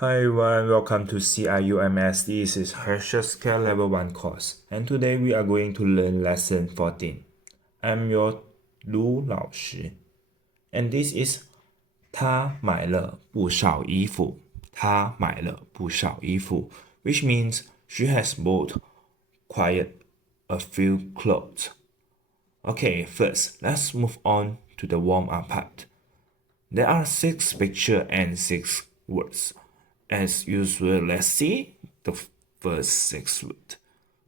Hi everyone, welcome to UMS. This is HSK Level 1 course, and today we are going to learn lesson 14. I'm your Lu 老师 and this is 她买了不少衣服。她买了不少衣服 which means she has bought quite a few clothes. Okay, first, let's move on to the warm-up part. There are 6 pictures and 6 words. As usual, let's see the first 6 words.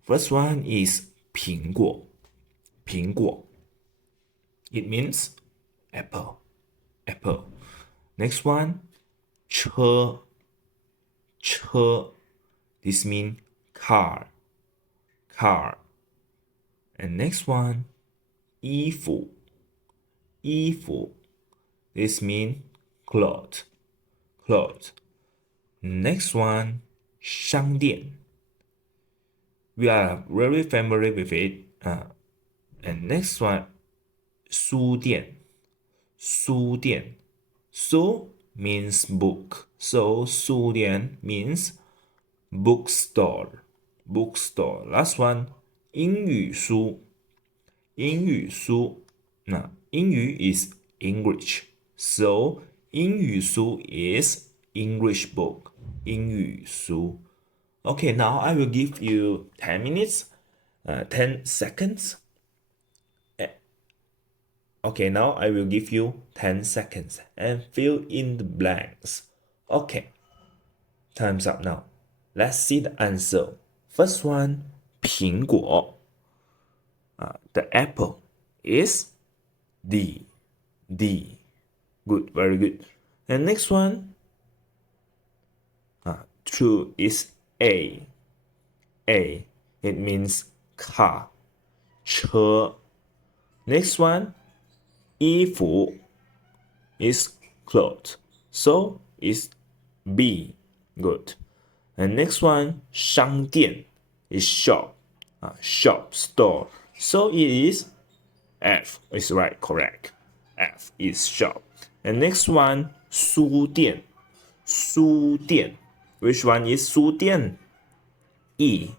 First one is 苹果，苹果. It means apple, apple. Next one, 车，车. This means car, car. And next one, 衣服，衣服. This means cloth, cloth. Next one, 商店. We are very familiar with it. And next one, 书店，书店. Su means book. So 书店 means bookstore, bookstore. Last one, 英语书，英语书. Now, 英语 is English. So 英语书 is English book. 英语书. Okay, now I will give you 10 minutes, 10 seconds. Okay, now I will give you 10 seconds and fill in the blanks. Okay, time's up now. Let's see the answer. First one, 苹果. The apple is D. D. Good, very good. And next one, true is A. A. It means car. 车. Next one, 衣服 is cloth. So it's B. Good. And next one, 商店 is shop. Shop, store. So it is F. Is right, correct. F is shop. And next one, 书店. 书店. Which one is 书店? E.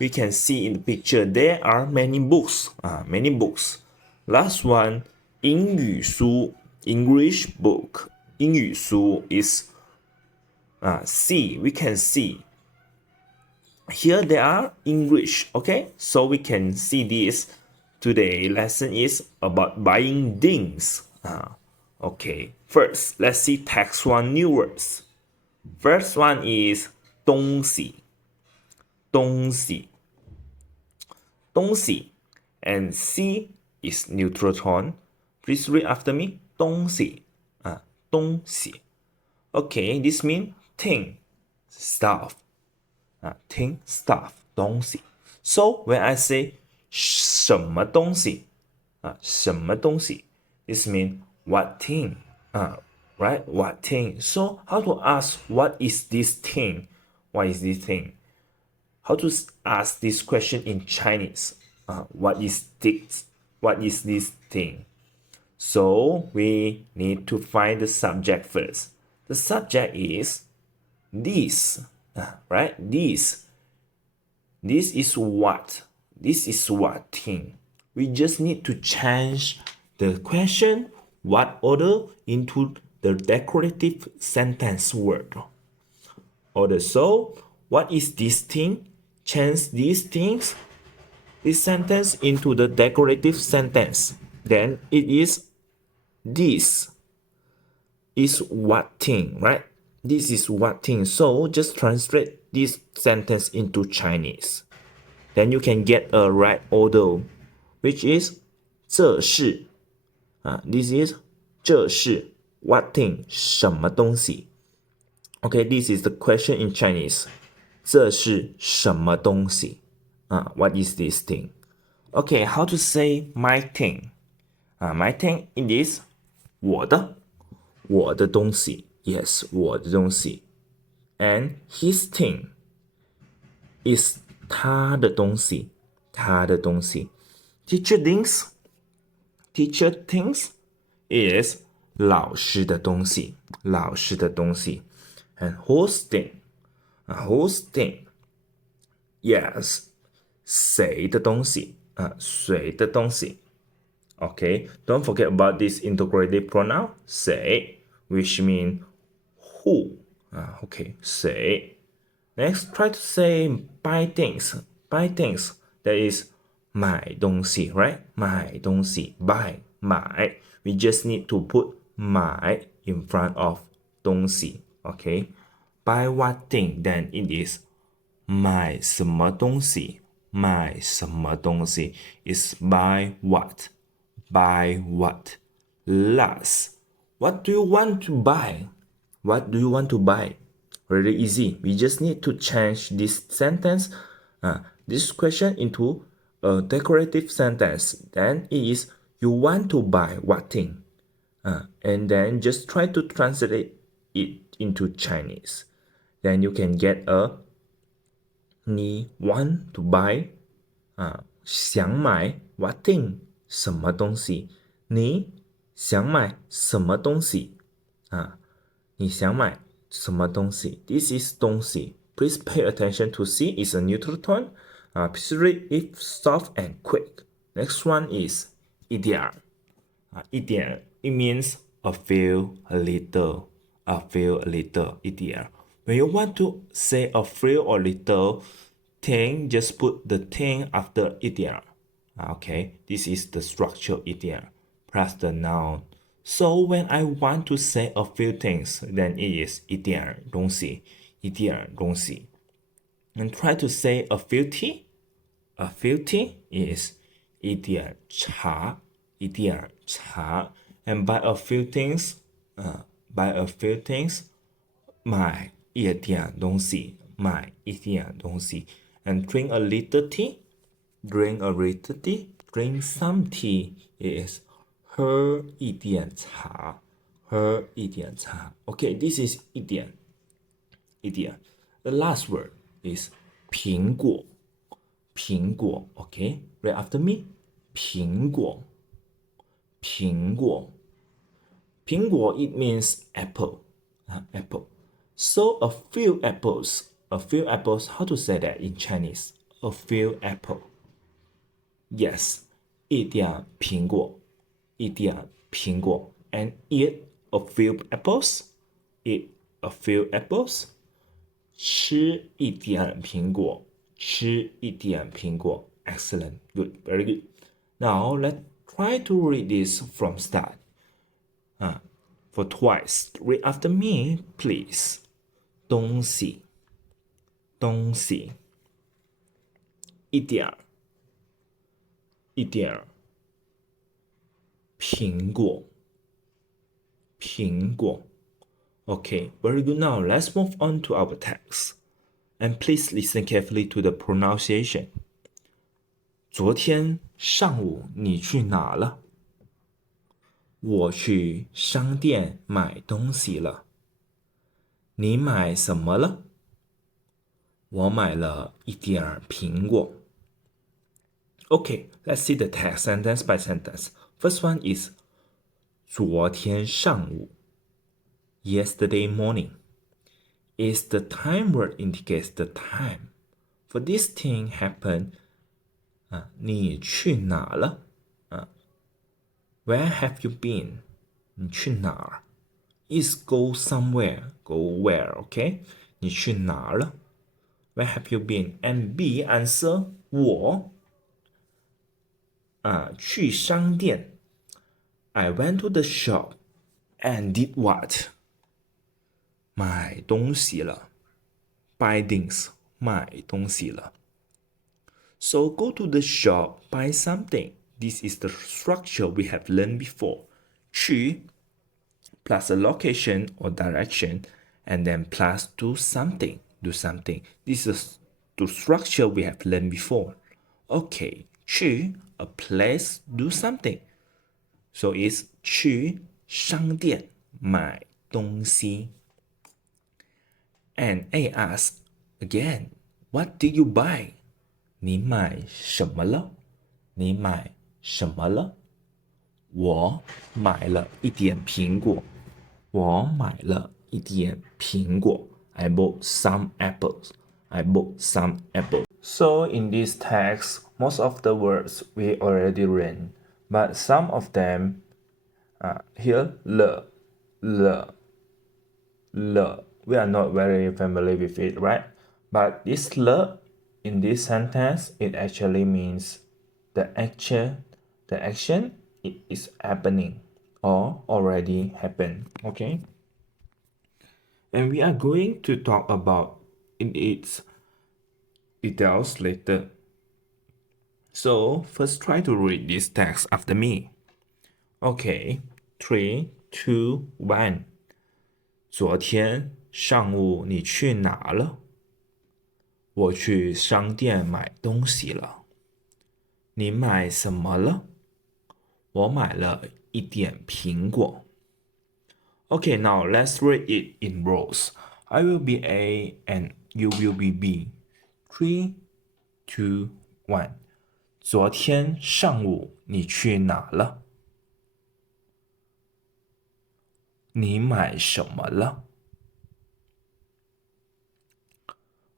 We can see in the picture there are many books. Many books. Last one, 英语书 English book. 英语书 is C. We can see. Here there are English. Okay, so we can see this. Today lesson is about buying things. Okay, first let's see text 1 new words. First one is 东西，东西，东西. And C is neutral tone. Please read after me. 东西，东西. Okay, this means thing, stuff. Thing, stuff, 东西. So when I say 什么东西，什么东西, this means what thing, right? What thing? So how to ask what is this thing? What is this thing? How to ask this question in Chinese? What is this? What is this thing? So we need to find the subject first. The subject is this, right? This. This is what? This is what thing? We just need to change the question what order into the decorative sentence word order. So what is this thing? Change these things, this sentence into the decorative sentence. Then it is this is what thing, right? This is what thing. So just translate this sentence into Chinese. Then you can get a right order, which is 这是. This is 这是 what thing, 什么东西. Okay, this is the question in Chinese. 这是什么东西? What is this thing? Okay, how to say my thing? My thing it is 我的东西. Yes, 我的东西. And his thing is 他的东西. 他的东西. Teacher thinks is 老师的东西. 老师的东西. And hosting, yes, 谁的东西谁的东西 Okay, don't forget about this integrated pronoun 谁 which mean who okay 谁 Next, try to say buy things. Buy things. That is 买东西 right? 买东西 buy 买 We just need to put 买 in front of 东西 Okay? Buy what thing? Then it is 买什么东西买什么东西 is buy what? Buy what? Last. What do you want to buy? What do you want to buy? Very easy. We just need to change this sentence, this question into a decorative sentence. Then it is you want to buy what thing? And then just try to translate it into Chinese. Then you can get a 你 want to buy 想买 what thing 什么东西？你想买什么东西？你想买什么东西 This is 东西 Please pay attention to C is a neutral tone. Please read it soft and quick. Next one is 一点儿一点 It means a few, a little, a few, a little 一点儿 When you want to say a few or little thing, just put the thing after 一点儿 Okay, this is the structure 一点儿 plus the noun. So when I want to say a few things, then it is 一点东西 And try to say a few tea. A few tea is 一点茶 And buy a few things, buy a few things, 买一点东西 And drink a little tea. Drink a little tea. Drink some tea is 喝一点茶 Okay, this is 一点 The last word is 苹果 Okay, right after me 苹果 It means apple apple So a few apples how to say that in Chinese A few apple Yes 一点苹果And eat a few apples吃一点苹果 Excellent, good, very good. Now let's try to read this from start. For twice, read after me, please. 东西一点苹果 Okay, very good. Now let's move on to our text. And please listen carefully to the pronunciation. 昨天上午你去哪了？我去商店买东西了。你买什么了？我买了一点苹果。Okay, let's see the text sentence by sentence. First one is 昨天上午 Yesterday morning is the time word indicates the time. For this thing happen, 你去哪了？Where have you been? 你去哪儿 ？Is go somewhere, go where, okay? 你去哪了 ？Where have you been? And B answer 我去商店。I went to the shop and did what? 买东西了 buy things 买东西了 So go to the shop, buy something. This is the structure we have learned before. 去 plus a location or direction and then plus do something. This is the structure we have learned before. Okay, 去 a place, do something. So it's 去商店买东西 And A asks again, what did you buy? 你买什么了？我买了一点苹果。I bought some apples. I bought some apples. So in this text, most of the words we already learned, but some of them here le, we are not very familiar with it, right? But this le in this sentence, it actually means the action is happening or already happened. Okay, and we are going to talk about in its details later. So first try to read this text after me. Okay, 3, 2, 1。昨天上午你去哪了？我去商店买东西了。你买什么了？我买了一点苹果。Okay, now let's read it in rows. I will be A and you will be B. 3, 2, 1。昨天上午你去哪了？你买什么了？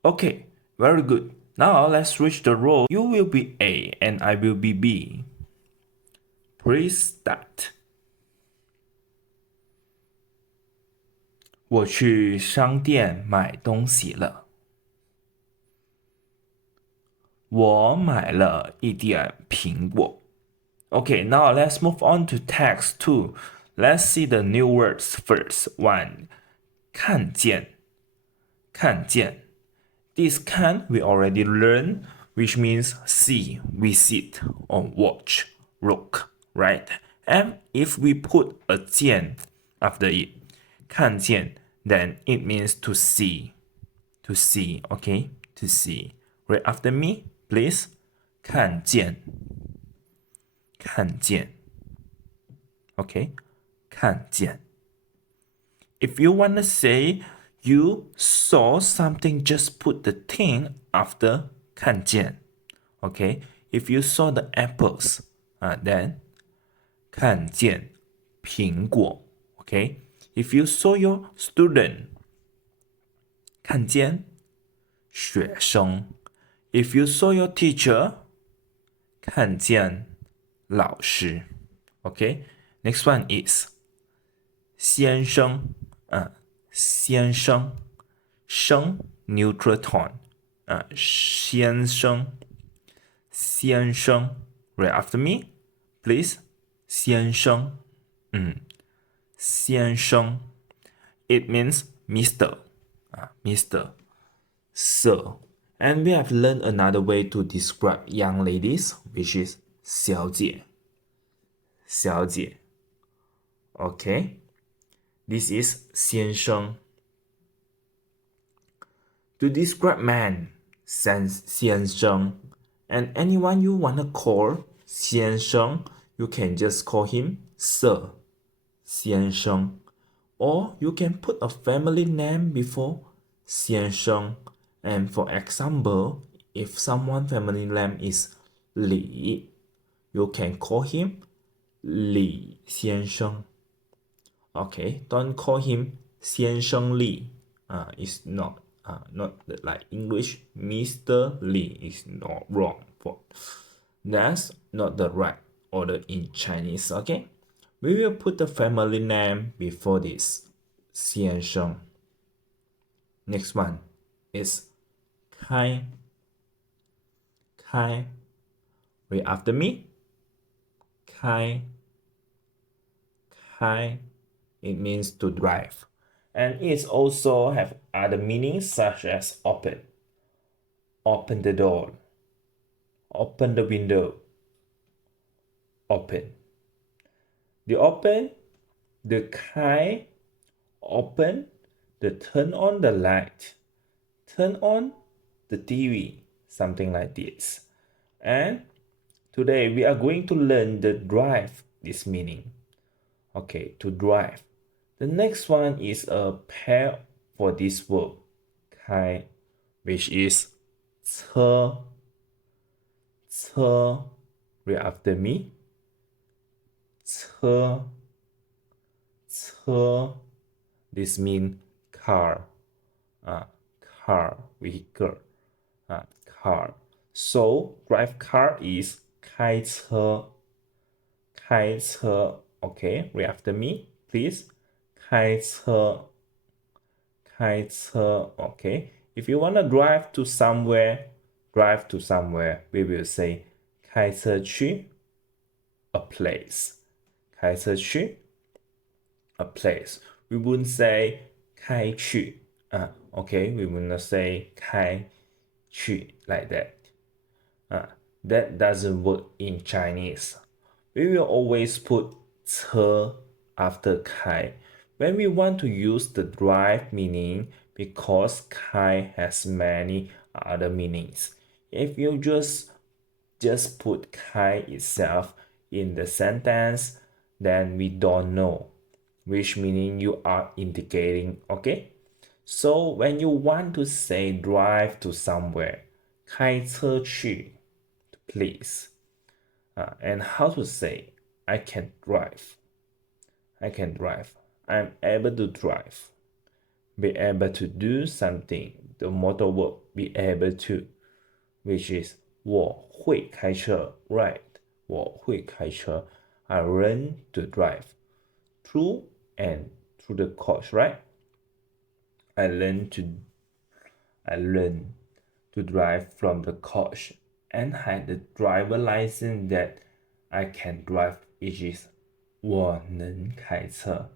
Okay, very good. Now let's switch the role. You will be A and I will be B. Please start. 我去商店买东西了。我买了一点苹果。Okay, now let's move on to text 2. Let's see the new words first. 1. 看见，看见。This can we already learned, which means see, visit, or watch, look, right? And if we put a 见 after it, 看见, then it means to see, okay? To see. Right after me, please. 看见，看见。Okay? 看见。If you want to say you saw something, just put the thing after 看见. Okay? If you saw the apples, then 看见苹果. Okay? If you saw your student, 看见学生. If you saw your teacher, 看见老师. Okay? Next one is 先生，先生，生 neutral tone，先生，先生 ，right after me, please，先生，先生 ，it means Mister，Mister, Sir, and we have learned another way to describe young ladies, which is 小姐，小姐 ，okay. This is 先生. To describe man, 先生. And anyone you wanna call 先生, you can just call him sir, 先生. Or you can put a family name before 先生. And for example, if someone family name is Li, you can call him Li 先生. Okay, don't call him 先生 Li. It's not like English. Mr. Li is not wrong. That's not the right order in Chinese. Okay, we will put the family name before this. 先生. Next one is 开. Read after me. 开. It means to drive, and it also have other meanings such as open the door, open the window, open. The open, the 开, open, the turn on the light, turn on the TV, something like this. And today we are going to learn the drive, this meaning. Okay, to drive. The next one is a pair for this verb, 开, which is 车. Read after me. 车. This means car. car vehicle car. So drive car is 开车开车 okay, read after me please 开车开车 okay. If you want to drive to somewhere, we will say 开车去 a place 开车去 a place. We wouldn't say 开去 okay, we will not say 开去 like that. That doesn't work in Chinese. We will always put 车 after 开 when we want to use the drive meaning because 开 has many other meanings. If you just put 开 itself in the sentence, then we don't know which meaning you are indicating, okay? So when you want to say drive to somewhere, 开车去 please. And how to say I can drive. I can drive. I'm able to drive. Be able to do something. The motor verb be able to, which is 我会开车 right. 我会开车 I learn to drive. Through and through the course, right? I learn to drive from the coach and had the driver license that I can drive, which is 我能开车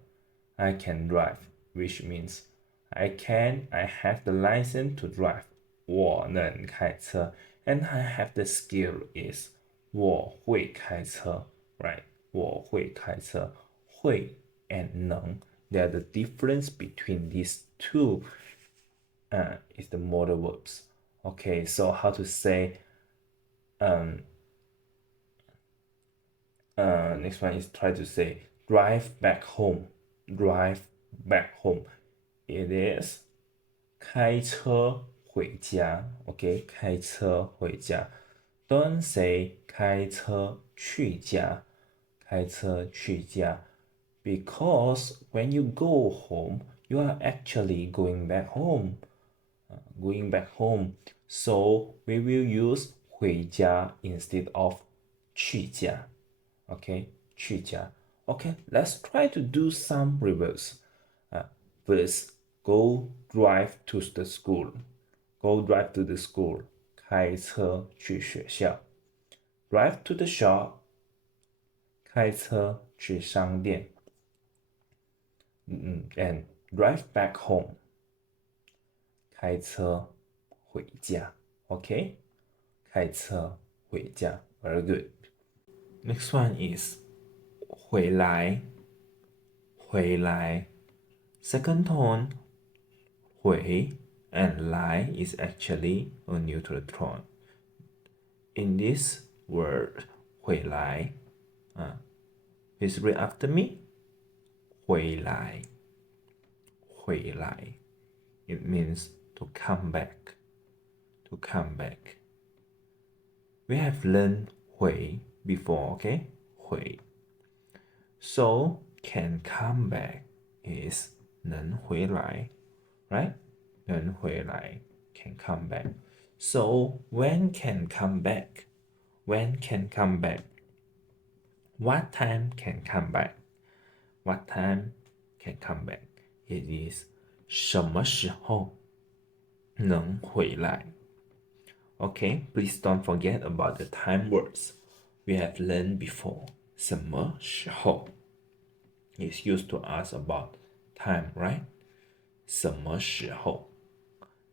I can drive, which means I have the license to drive 我能开车 and I have the skill is 我会开车 right 我会开车会 and 能 they are the difference between these two is the modal verbs. Okay, so how to say next one is try to say drive back home. Drive back home. It is 开车回家 okay 开车回家 don't say 开车去家开车去家 because when you go home you are actually going back home so we will use 回家 instead of 去家 okay 去家 okay let's try to do some reverse first go drive to the school go drive to the school 开车去学校 drive to the shop 开车去商店and drive back home 开车回家 okay 开车回家 very good next one is 回来回来 second tone 回 and 来 is actually a neutral tone in this word 回来please read after me 回来回来 it means to come back to come back we have learned 回 before okay 回 so can come back is 能回来 right 能回来 can come back so when can come back when can come back what time can come back what time can come back it is 什么时候能回来 okay please don't forget about the time words we have learned before 什么时候 is used to ask about time right 什么时候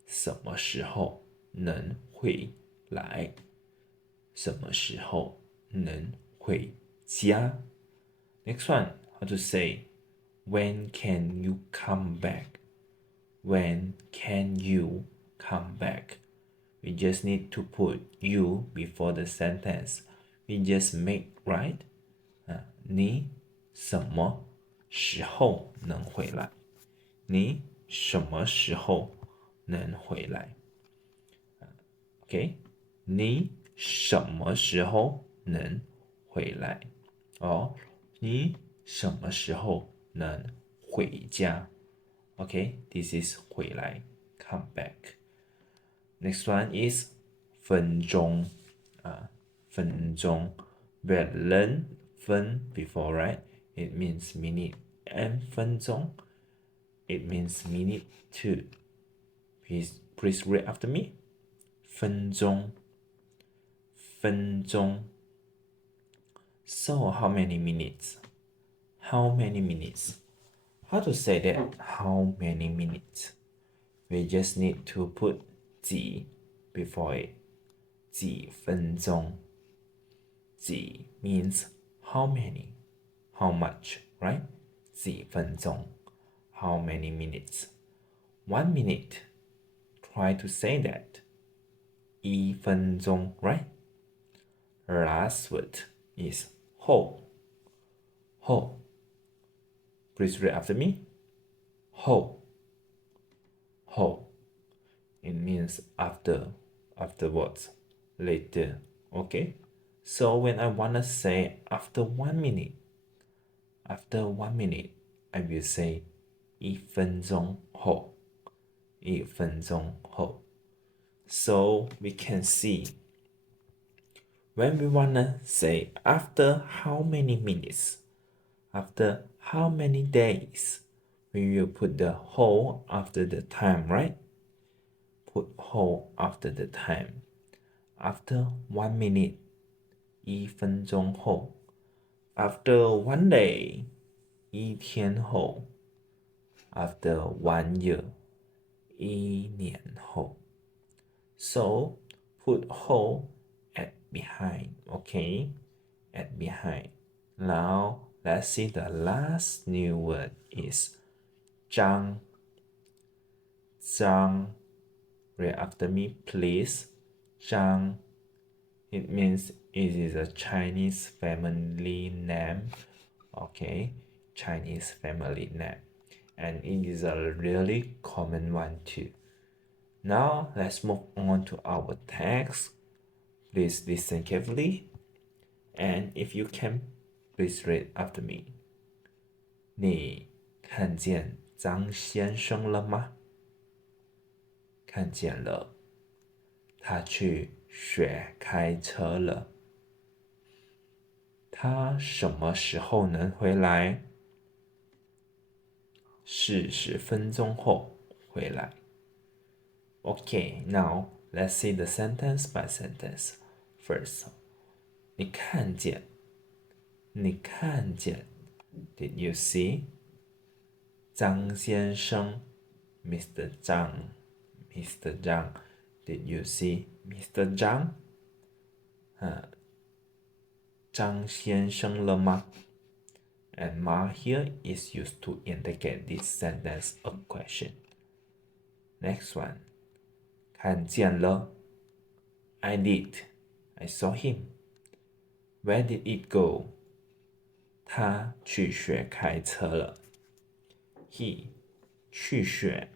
什么时候能回来什么时候能回家 next one how to say when can you come back when can you come back we just need to put you before the sentence we just make right 你什么时候能回来你什么时候能回来 OK 你什么时候能回来哦你什么时候能回家 OK this is 回来 come back. Next one is 分钟. 分钟. We had learned 分 before, right? It means minute. And 分钟, it means minute too. Please read after me. 分钟. 分钟. So how many minutes? How many minutes? How to say that? How many minutes? We just need to put 几 before it. 几分钟. 几 means how many, how much, right? 几分钟. How many minutes? 1 minute. Try to say that. 一分钟, right? Last word is 后. 后. Please read after me. 后. 后. It means afterwards, later. Okay? So when I wanna say after 1 minute, I will say 一分钟后. 一分钟后. So we can see when we wanna say after how many minutes, after how many days, we will put the whole after the time, right? Put whole after the time. After 1 minute, 一分钟后. After 1 day, 一天后. After 1 year, 一年后. So put whole at behind, okay? At behind. Now let's see the last new word is 张. 张. Read after me, please. 张. It means it is a Chinese family name. Okay, Chinese family name. And it is a really common one too. Now let's move on to our text. Please listen carefully. And if you can, please read after me. 你看见张先生了吗？看见了，他去学开车了。他什么时候能回来？40分钟后回来。Okay, now let's see the sentence by sentence. First, 你看见 Did you see? 张先生 Mr. Zhang. Did you see Mr. Zhang? 张先生了吗？ And ma here is used to indicate this sentence a question. Next one. 看见了 I did. I saw him. Where did it go? 他去学开车了。He 去学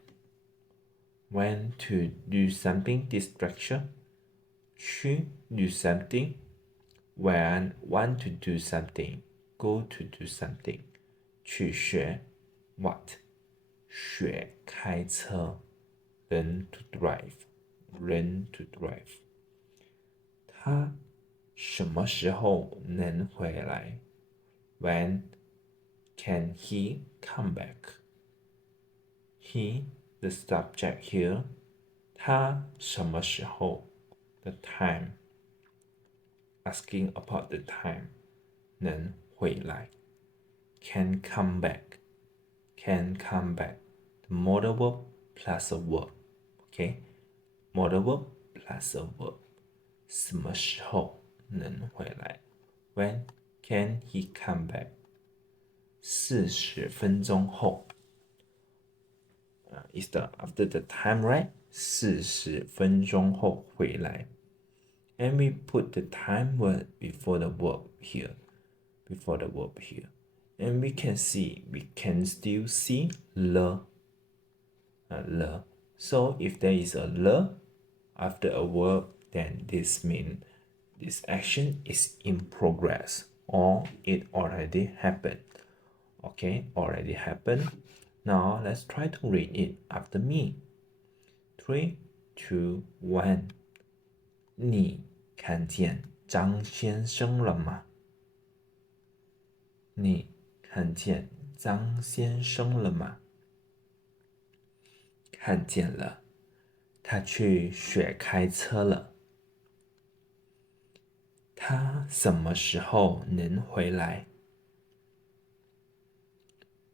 went to do something distraction. 去 do something. When want to do something. Go to do something. 去学 what? 学开车 learn to drive. Learn to drive. 他什么时候能回来 When can he come back? He, the subject here. 他什么时候 the time. Asking about the time. 能回来 can come back. Can come back. The modal verb plus a verb. Okay? Modal verb plus a verb. 什么时候能回来 When can he come back? 40分钟后 is the after the time, right? 40分钟后回来 And we put the time word before the verb here. And we can still see le. So if there is a le after a verb, then this means this action is in progress or it already happened. Okay, already happened. Now let's try to read it after me. Three, two, one。你看见张先生了吗？你看见张先生了吗？看见了，他去学开车了。他什么时候能回来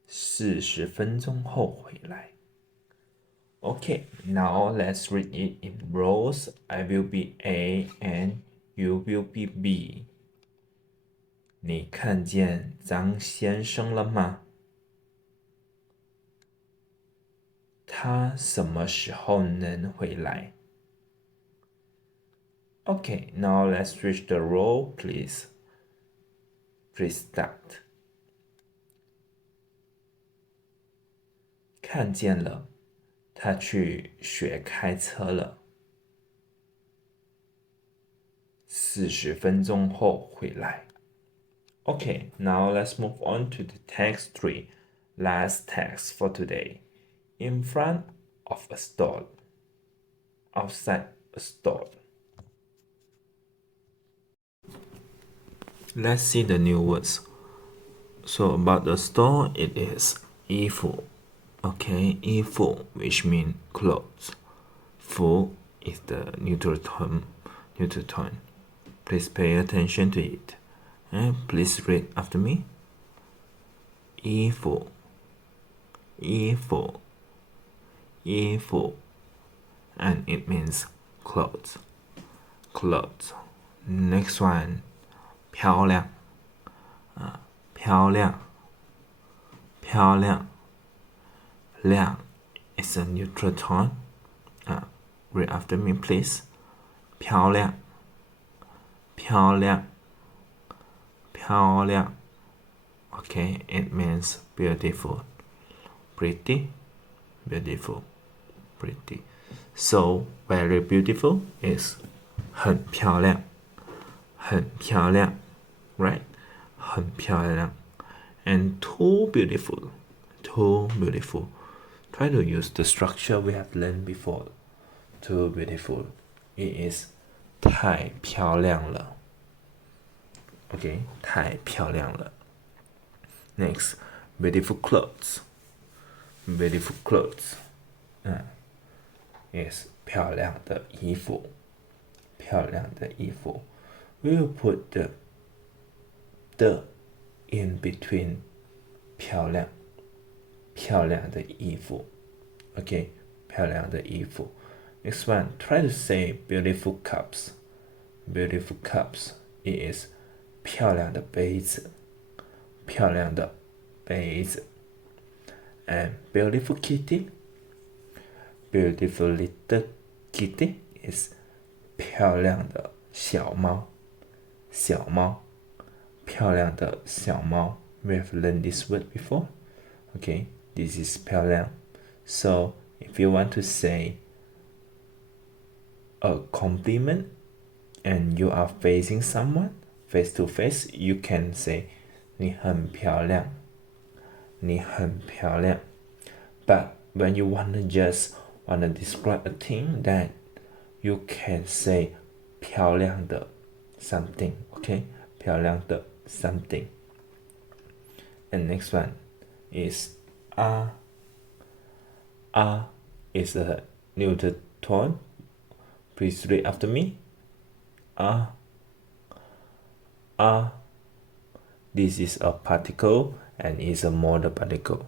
？40分钟后回来。Okay, now let's read it in rows. I will be A and you will be B. 你看见张先生了吗？他什么时候能回来？ Okay, now let's switch the role, please. Please start. 看见了，他去学开车了。40分钟后回来。Okay, now let's move on to the text 3. Last text for today. In front of a stall. Outside a stall. Let's see the new words. So about the stall, it is 衣服. Okay, 衣服, which means clothes. 服 is the neutral term. Neutral tone. Please pay attention to it. And please read after me. 衣服，衣服，衣服 and it means clothes. Clothes. Next one. 漂亮，漂亮，漂亮。亮 is a neutral tone. Read after me, please. 漂亮，漂亮，漂亮。Okay, it means beautiful, pretty, beautiful, pretty. So very beautiful is 很漂亮，很漂亮 right? 很漂亮 and too beautiful, too beautiful. Try to use the structure we have learned before. Too beautiful. It is 太漂亮了 Okay, 太漂亮了 Next, beautiful clothes. Beautiful clothes. Is 漂亮的衣服漂亮的衣服 We will put the in between 漂亮漂亮的衣服 Okay, 漂亮的衣服 Next one, try to say beautiful cups. Beautiful cups. It is 漂亮的杯子漂亮的杯子 And beautiful kitty. Beautiful little kitty is 漂亮的小猫小猫漂亮的小猫 We have learned this word before. Okay, this is 漂亮 So if you want to say a compliment and you are facing someone face to face, you can say 你很漂亮你很漂亮 But when you wanna describe a thing, then you can say 漂亮的 something, okay? 漂亮的 something. And next one is is a neutral tone. Please read after me. This is a particle and is a modal particle.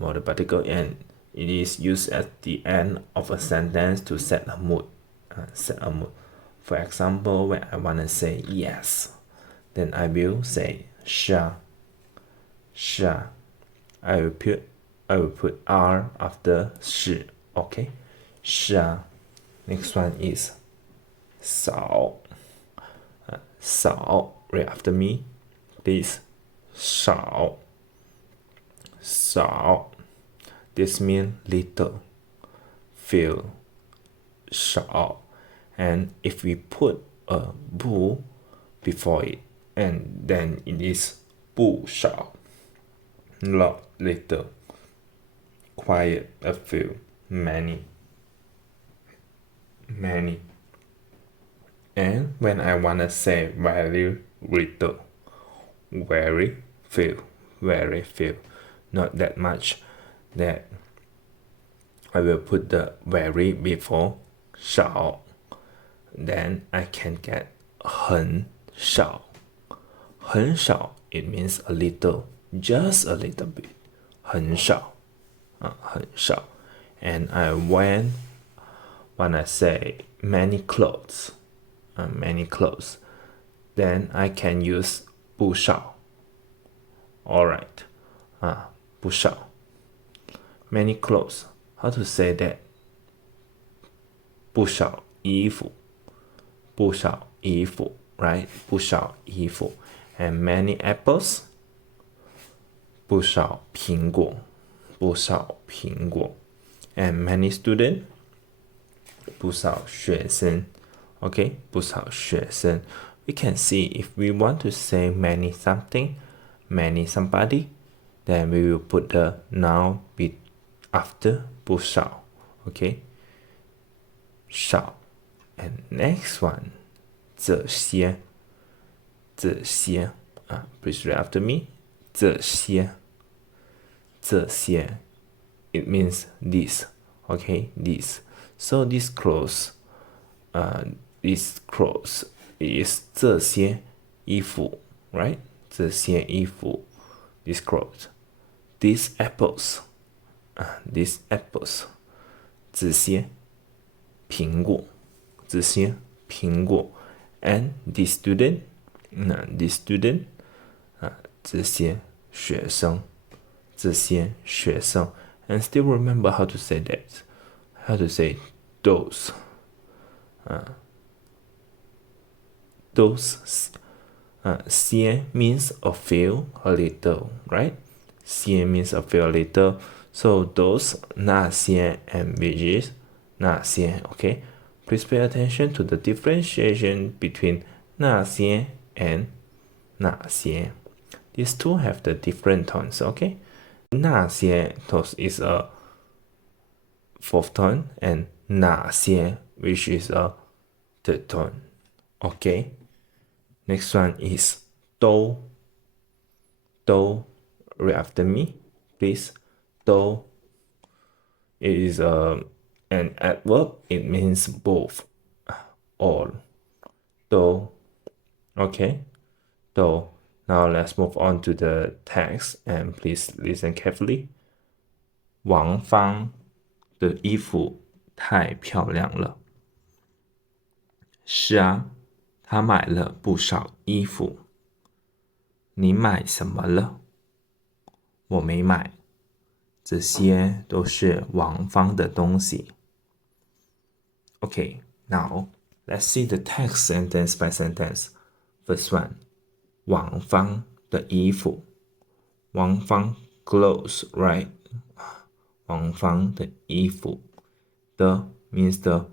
Modal particle and it is used at the end of a sentence to set a mood. For example, when I want to say yes, then I will say 是啊 I will put R after 是 Okay, 是啊 Next one is 少 Read after me, please. 少 This means little, few, 少 And if we put a 不 before it, and then it is 不少 lot, little, quiet, a few, many. many. And when I wanna say very little, very few, not that much, that I will put the very before 少, then I can get 很少. 很少, it means a little, just a little bit. 很少, 很少. And when I say many clothes, then I can use 不少. Alright, 不少. Many clothes. How to say that? 不少衣服. 不少衣服, right? 不少衣服. And many apples. 不少苹果. 不少苹果. And many students. 不少学生. Okay, 不少学生. We can see if we want to say many something, many somebody, then we will put the noun after 不少. Okay, 少. And next one, 这些. 这些. Please read after me. 这些. 这些. It means this. Okay, this. So this clothes is 这些衣服, right? 这些衣服, this clothes. These apples, 这些苹果, 这些苹果. And this student, 这些学生, 这些学生. And still remember how to say that. How to say those. Those. 些 means a few, a little, right? 些 means a few, a little. So those, 那些 and which is 那些, okay? Please pay attention to the differentiation between 那些 and 那些. These two have the different tones, okay? 那些 tones is a fourth tone, and 那些 which is a third tone, okay? Next one is 都. 都. Read after me, please. 都. It is an adverb. It means both, all. 都. Okay. 都. Now let's move on to the text, and please listen carefully. 王芳的衣服太漂亮了。是啊，她买了不少衣服。你买什么了？我没买，这些都是王芳的东西。Okay, now let's see the text sentence by sentence. First one, 王芳的衣服。王芳 clothes, right? 王芳的衣服。The means the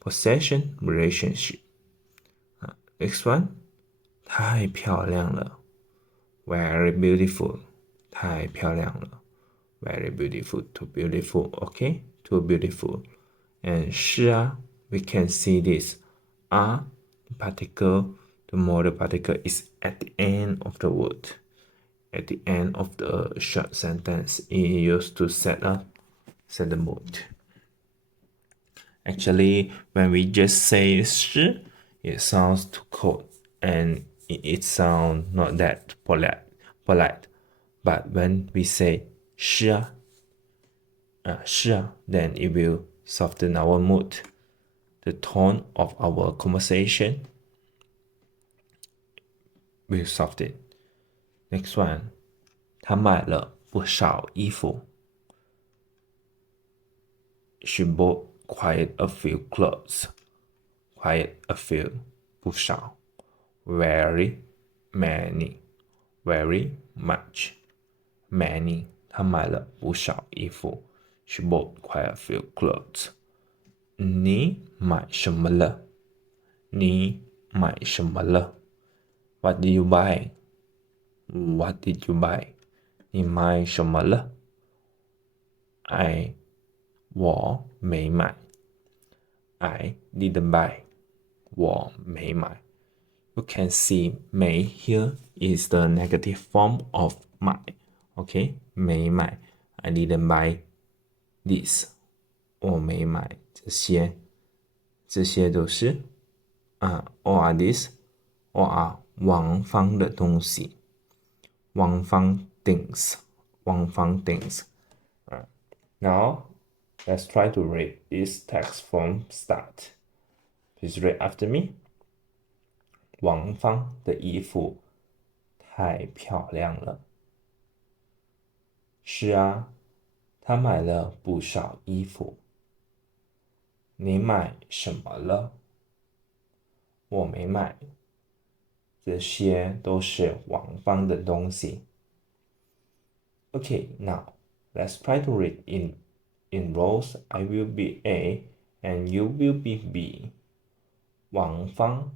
possession relationship. Next one, 太漂亮了。Very beautiful. 太漂亮了。Very beautiful. Too beautiful. Okay? Too beautiful. And 是啊, we can see this. Particle, the modal particle is at the end of the word. At the end of the short sentence, it used to set the mood. Actually, when we just say 是, it sounds too cold and it sounds not that polite. But when we say 是啊, then it will soften our mood. The tone of our conversation will soften. Next one, 她买了不少衣服。She bought quite a few clothes. Quite a few, 不少。Very many, very much. Many, 她买了不少衣服。She bought quite a few clothes. 你买什么了？你买什么了？ What did you buy? What did you buy? 你买什么了？我没买。I didn't buy. 我没买。You can see 没 here is the negative form of 买。OK， 没买。I didn't buy this。我没买这些。这些都是all are this all are 往方的东西。往方 things。往方 things。Now, let's try to read this text from start. Please read after me. 王芳的衣服太漂亮了。是啊，她买了不少衣服。你买什么了？我没买。这些都是王芳的东西。Okay, now let's try to read in rows. I will be A and you will be B. 王芳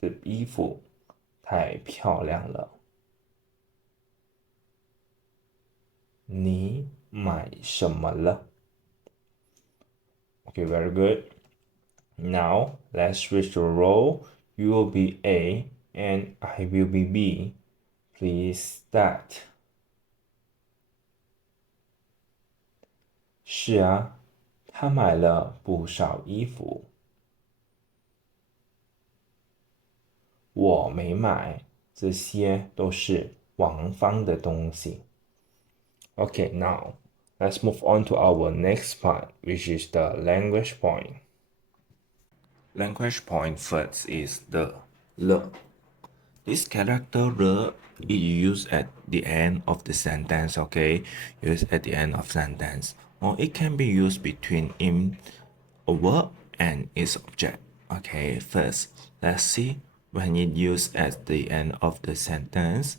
的衣服太漂亮了。你买什么了？ Okay, very good. Now let's switch the role. You will be A and I will be B. Please start. 是啊，他买了不少衣服。我没买，这些都是王芳的东西。Okay, now let's move on to our next part, which is the language point. Language point first is the le. This character le is used at the end of the sentence, okay? Used at the end of sentence. Or it can be used between in a verb and its object. Okay, first, let's see when it used at the end of the sentence.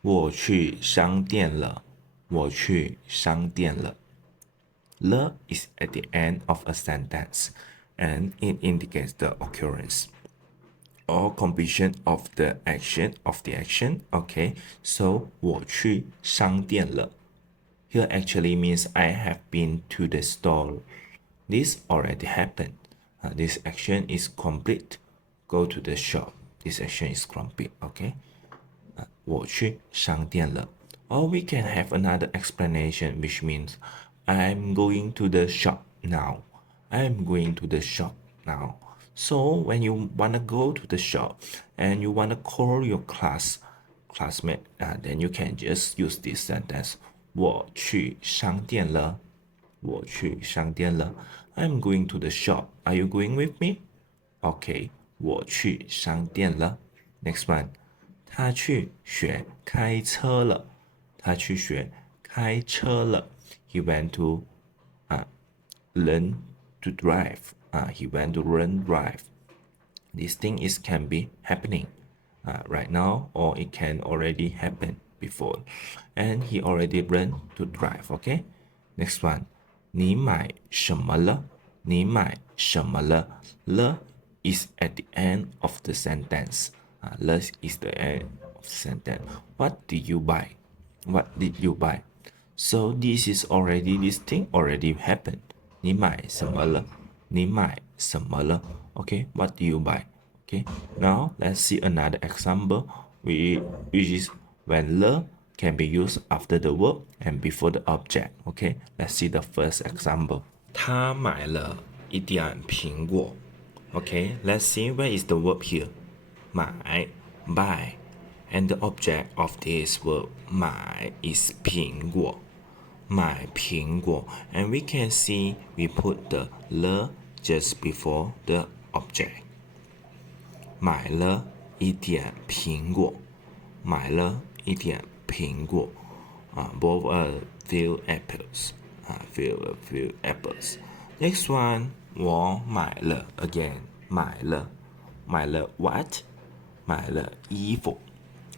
我去商店了。我去商店了。了 is at the end of a sentence and it indicates the occurrence or completion of the action. Okay, so 我去商店了 here actually means I have been to the store. This already happened. This action is complete. Go to the shop. This action is complete. Okay. 我去商店了 or we can have another explanation which means I'm going to the shop now. I'm going to the shop now. So when you wanna go to the shop and you wanna call your classmate, then you can just use this sentence. 我去商店了。我去商店了。I'm going to the shop. Are you going with me? Okay, 我去商店了。Next one. 他去学开车了。他去学开车了。He went to learn to drive. He went to learn drive. This thing is can be happening right now or it can already happen before. And he already learned to drive. Okay. Next one. 你买什么了？你买什么了？了 is at the end of the sentence. 了 is the end of the sentence. What did you buy? What did you buy? So this is already this thing already happened. 你买什么了？你买什么了？ Okay, what do you buy? Okay, now let's see another example, which is when le can be used after the verb and before the object. Okay, let's see the first example. 他买了一点苹果。Okay, let's see where is the verb here. 买 buy, and the object of this verb 买 is 苹果。买苹果 and we can see we put the le just before the object. 买了一点苹果。买了一点苹果。Both a few apples. Few apples. Next one. 我买了 again. 买了 what? 买了衣服。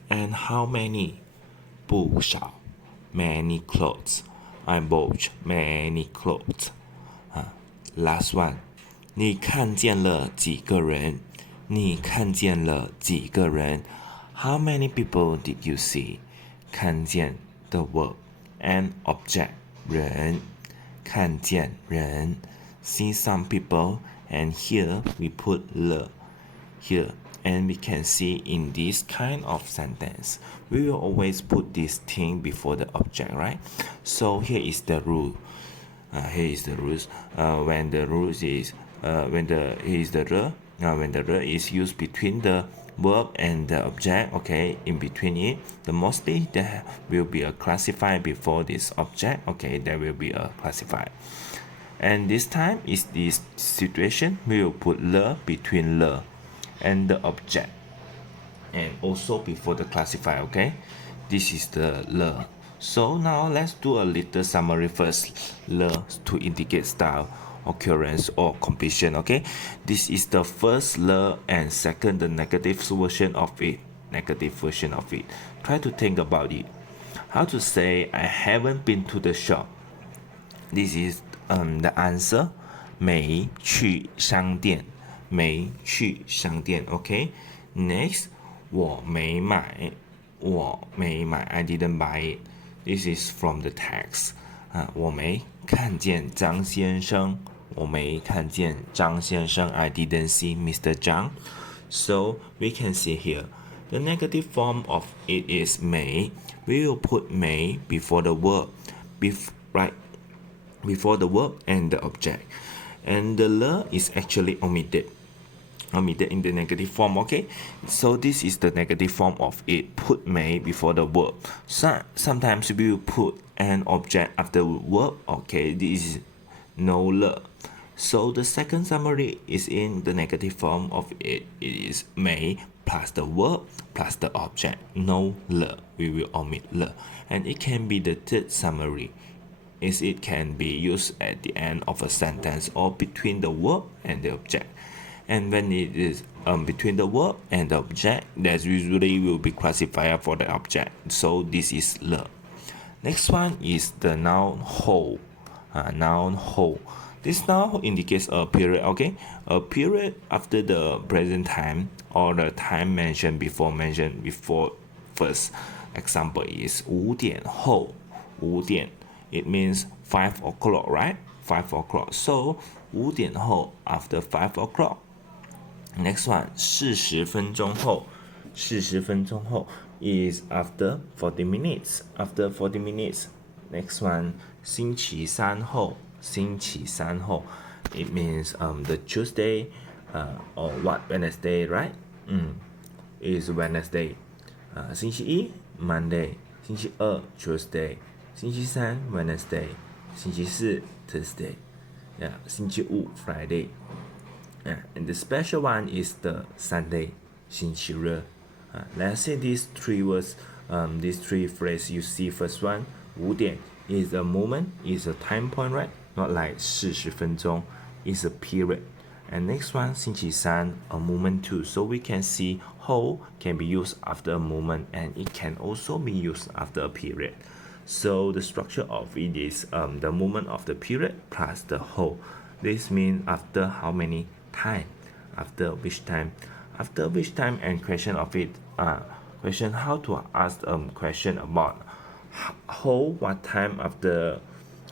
And how many? 不少。Many clothes. I bought many clothes. Last one. 你看见了几个人？你看见了几个人？ How many people did you see? 看见 the verb and object 人看见人 see some people and here we put le here. And we can see in this kind of sentence, we will always put this thing before the object, right? So here is the rule. Here is the rules. When the rules is when the here is the re. When the re is used between the verb and the object, okay, in between it, the mostly there will be a classifier before this object, okay, there will be a classifier. And this time is this situation, we will put le between le and the object, and also before the classifier, okay. This is the le. So now let's do a little summary first. Le to indicate style, occurrence, or completion, okay. This is the first le, and second the negative version of it. Try to think about it. How to say I haven't been to the shop? This is the answer. 没去商店，没去商店。Okay. Next, 我没买，I didn't buy it. This is from the text. 我没看见张先生，I didn't see Mr. Zhang. So we can see here, the negative form of it is 没. We will put 没 before the verb, before the verb and the object, and the le is actually omitted in the negative form, okay. So this is the negative form of it, put may before the verb. Sometimes we will put an object after verb, okay. This is no le. So the second summary is in the negative form of it. It is may plus the verb plus the object, no le. We will omit le. And it can be the third summary, is it can be used at the end of a sentence or between the verb and the object. And when it is between the verb and the object, that usually will be classifier for the object. So this is le. Next one is the noun whole. Noun whole. This noun indicates a period, okay? A period after the present time or the time mentioned before first. Example is 5点后. 5点. It means 5 o'clock, right? 5 o'clock. So 5点后, after 5 o'clock. Next one, 40分钟后. 40分钟后 is after 40 minutes. After 40 minutes. Next one, 星期三后. 星期三后. It means the Tuesday or what, Wednesday, right? Is Wednesday. 星期一 Monday. 星期二 Tuesday. 星期三 Wednesday. 星期四 Thursday. Yeah, 星期五 Friday. Yeah, and the special one is the Sunday, 星期日. Let's say these three words, these three phrases you see. First one, 5点 is a moment, is a time point, right? Not like 40分钟 is a period. And next one, 星期三, a moment too. So we can see whole can be used after a moment, and it can also be used after a period. So the structure of it is the moment of the period plus the whole. This means after how many time? After which time? After which time, and question of it. Question how to ask question about whole, what time after,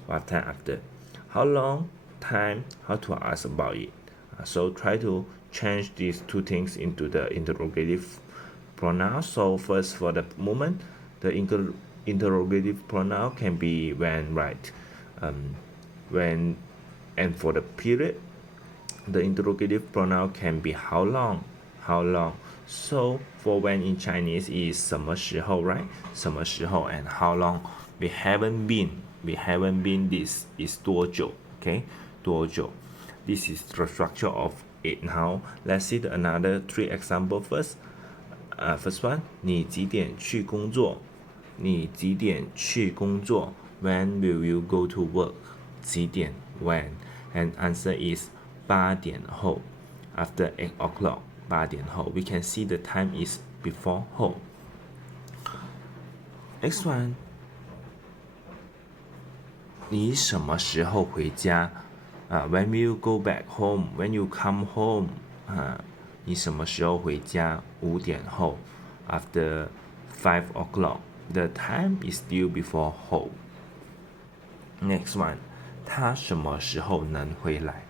what time after, how long time, how to ask about it. So try to change these two things into the interrogative pronoun. So first, for the moment, the interrogative pronoun can be when, right? When, and for the period, the interrogative pronoun can be how long, how long. So for when in Chinese is 什么时候, right? 什么时候 and how long. We haven't been, this is 多久, okay? 多久. This is the structure of it. Now let's see another three example first. First one, 你几点去工作? 你几点去工作? When will you go to work? 几点 when? And answer is 8点后. After 8 o'clock, 8点后. We can see the time is before 后. Next one, 你什么时候回家? When will you go back home? When you come home? 你什么时候回家? 5点后. After 5 o'clock. The time is still before 后. Next one, 他什么时候能回来?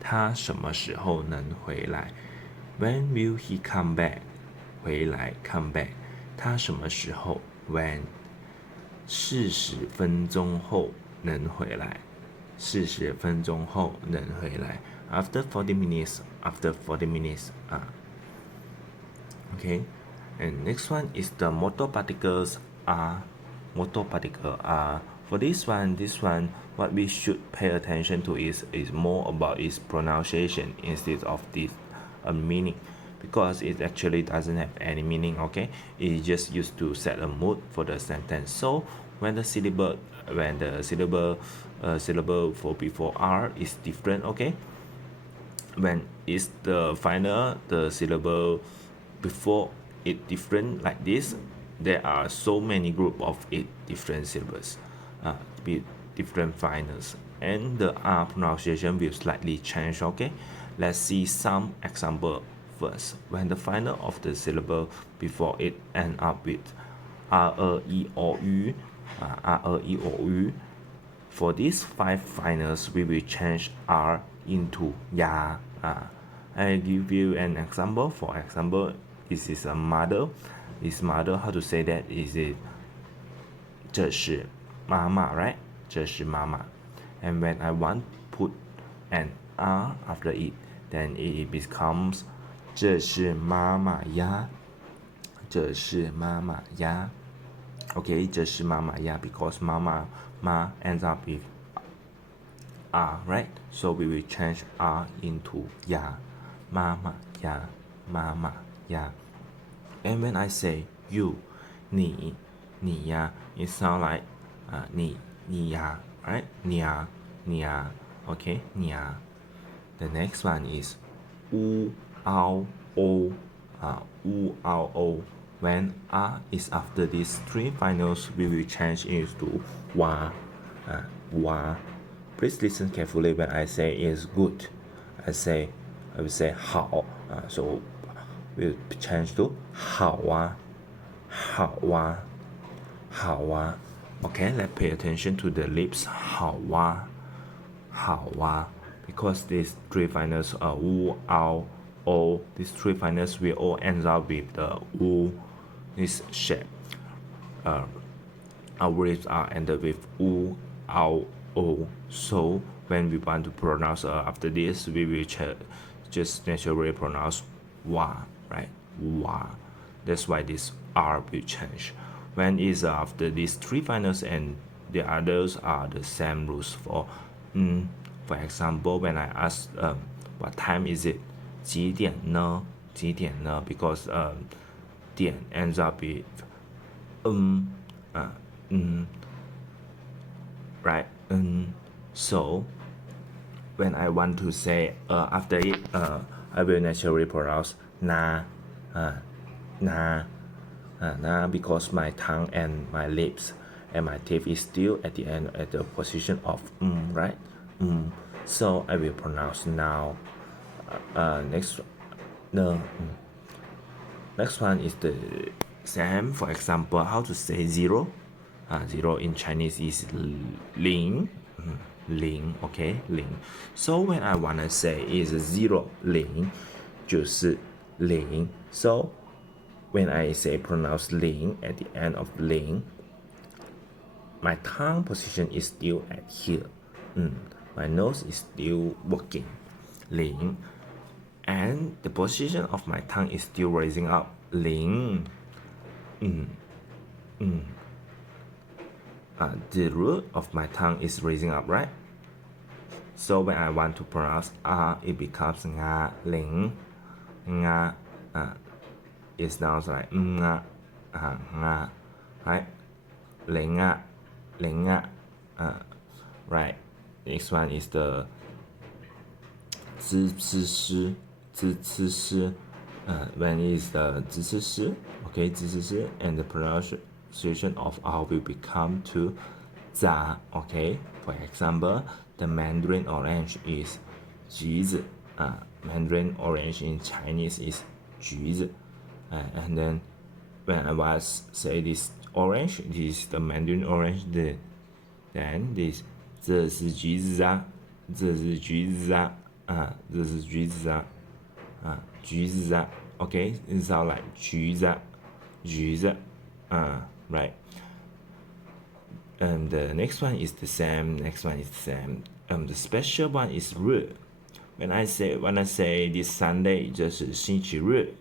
他什么时候能回来 ？When will he come back？ 回来 come back。他什么时候 ？When？ 40分钟后能回来。40分钟后能回来。After 40 minutes. After 40 minutes. Okay. And next one is the motor particles are. Motor particle are. For this one, what we should pay attention to is more about its pronunciation instead of this meaning, because it actually doesn't have any meaning. Okay, it's just used to set a mood for the sentence. So when the syllable syllable for before R is different. Okay, when it's the final the syllable before it different like this, there are so many group of 8 different syllables with different finals, and the R pronunciation will slightly change. Okay, let's see some example first. When the final of the syllable before it end up with R, E, O, U, R, E, O, U. For these 5 finals, we will change R into Ya. I give you an example. For example, this is a mother. This mother, how to say that? Is it 这是妈妈 right? 这是妈妈 And when I want put an R after it, then it becomes 这是妈妈呀。这是妈妈呀。Okay, 这是妈妈呀 because mama ma ends up with R, right? So we will change R into ya. Mama ya, mama ya. And when I say you, 你呀, it sounds like 你呀, right? 你呀, okay? 你呀. The next one is 乌凹o, 乌凹o. When R is after these 3 finals, we will change it to wa, wa. Please listen carefully when I say is good. I will say 好, so we'll change to 好啊, 好啊, 好啊. Okay, let's pay attention to the lips. 好啊, 好啊. Because these 3 finals are 乌凹 o. These 3 finals will all end up with the 乌. This shape. Our lips are ended with u, ao, o. So when we want to pronounce after this, we will just naturally pronounce wa, right? Wa. That's why this r will change. When is after these 3 finals and the others are the same rules for. For example, when I ask what time is it, 几点呢? 几点呢? Because 点 ends up with right? So when I want to say after it, I will naturally pronounce na, na, na, because my tongue and my lips and my teeth is still at the end at the position of right? So I will pronounce now. Next, no. Next one is the same. For example, how to say 0. 0 in Chinese is 零, 零, okay, 零. So when I wanna say is 0, 零, 就是零. So when I say pronounce 零 at the end of 零, my tongue position is still at here. My nose is still working. 零. And the position of my tongue is still raising up. 零. The root of my tongue is raising up, right? So when I want to pronounce R, it becomes nga, ling, nga. It sounds like nga, nga, right? Linga, linga, right? Next one is the 滋滋诗, 滋滋诗. When is the 滋滋诗? Okay, 滋滋诗, and the pronunciation of R will become to za. Okay, for example, the Mandarin orange is 橘子. Mandarin orange in Chinese is 橘子. And then when I was say this orange, this is the Mandarin orange. Then this 这是橘子啊, 这是橘子啊.这是橘子啊，橘子啊，OK， it sound like 橘子，橘子，right. The next one is the same. Next one is the same. The special one is 日。When I say this Sunday 就是星期日，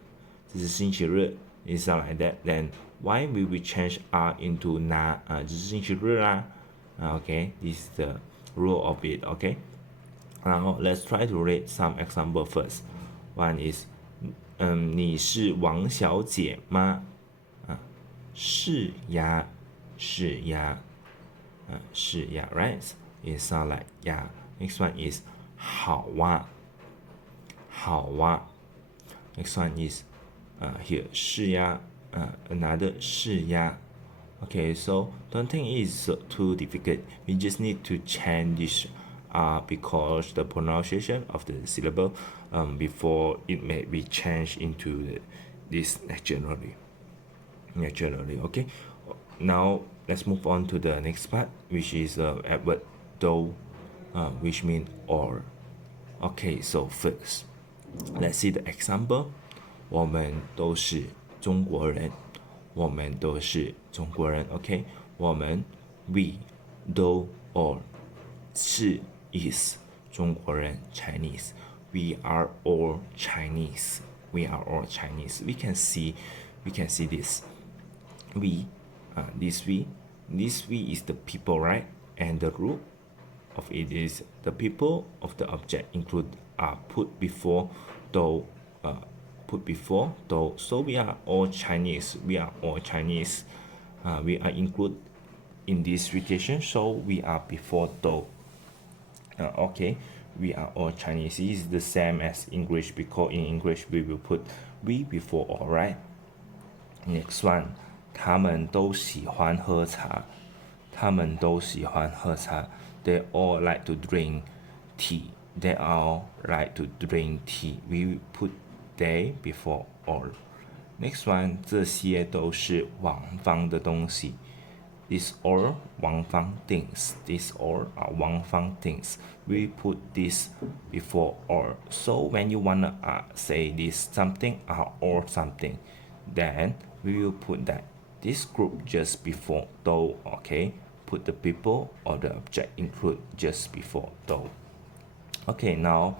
这是星期日 it sound like that. Then why will we change R into na? 就是星期日啦。Okay, this is the rule of it. Okay. Now let's try to read some example first. One is 你是王小姐吗？是呀，是呀。是呀 right? It sound like yeah. Next one is 好啊，好啊。Next one is here 是呀，another 是呀。Okay, so don't think it's too difficult. We just need to change this because the pronunciation of the syllable before it may be changed into this naturally. Okay. Now let's move on to the next part, which is the adverb though, which means or. Okay, so first, let's see the example. 我们都是中国人，我们都是中国人。OK， 我们 we do or 是 is 中国人 Chinese. We are all Chinese. We are all Chinese. We can see this. We, this we is the people, right? And the root of it is the people of the object include are put before though, so we are all Chinese. We are all Chinese. We are included in this situation, so we are before though. Okay, we are all Chinese. This is the same as English because in English we will put we before all, right? Next one, 他们都喜欢喝茶。他们都喜欢喝茶。They all like to drink tea. They all like to drink tea. We put they before all. Next one, 这些都是王芳的东西。These all 王芳 things. These all are 王芳 things. We put this before all. So when you wanna say this something or something, then we will put that this group just before though. Okay, put the people or the object include just before though. Okay, now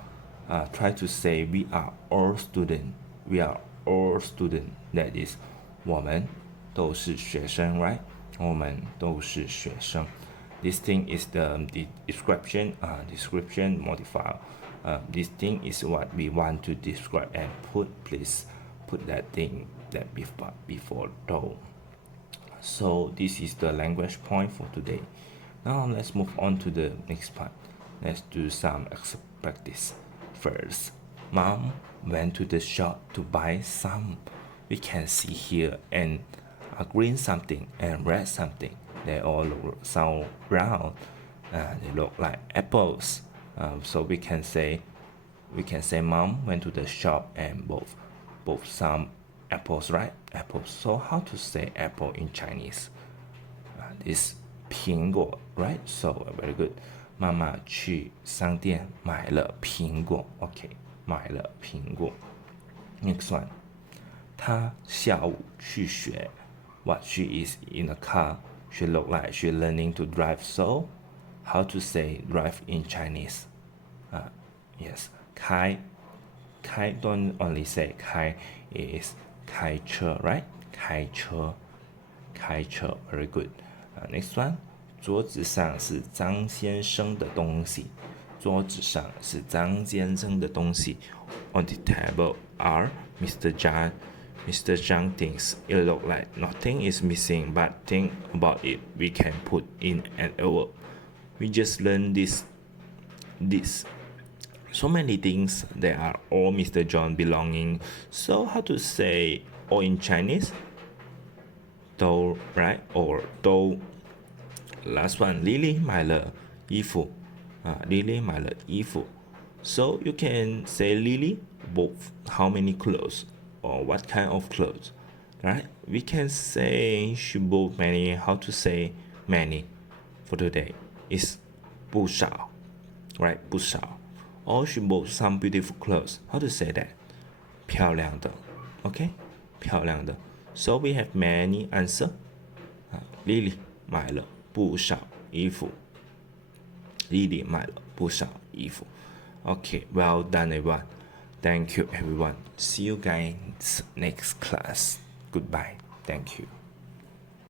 try to say we are all student. We are all student. That is 我们都是学生 right? 我们都是学生 This thing is the description modifier. This thing is what we want to describe and please put that thing that before though. So this is the language point for today. Now let's move on to the next part. Let's do some practice. First, Mom went to the shop to buy some. We can see here and green something and red something. They all sound brown. They look like apples. So we can say Mom went to the shop and bought some apples, right? Apples. So how to say apple in Chinese? This 苹果 right? So very good. 妈妈去商店买了苹果 OK 买了苹果 Next one. 她下午去学 What she is in a car. She look like she learning to drive. So how to say drive in Chinese? Yes. 开 don't only say 开 is 开车 right? 开车 very good. Next one. 桌子上是张先生的东西。桌子上是张先生的东西。On the table are Mr. John. Mr. Zhang thinks it look like nothing is missing, but think about it. We can put in an adverb. We just learned this. So many things that are all Mr. John belonging. So how to say all in Chinese? 都 right or 都 Last one, Lily 买了衣服Lily 买了衣服 So you can say Lily bought how many clothes or what kind of clothes, right? We can say she bought many. How to say many for today is 不少 right? 不少 or she bought some beautiful clothes. How to say that? 漂亮的 OK 漂亮的 So we have many answer. Lily 买了不少衣服 Lily 买了不少衣服 Okay, well done everyone. Thank you everyone. See you guys next class. Goodbye. Thank you.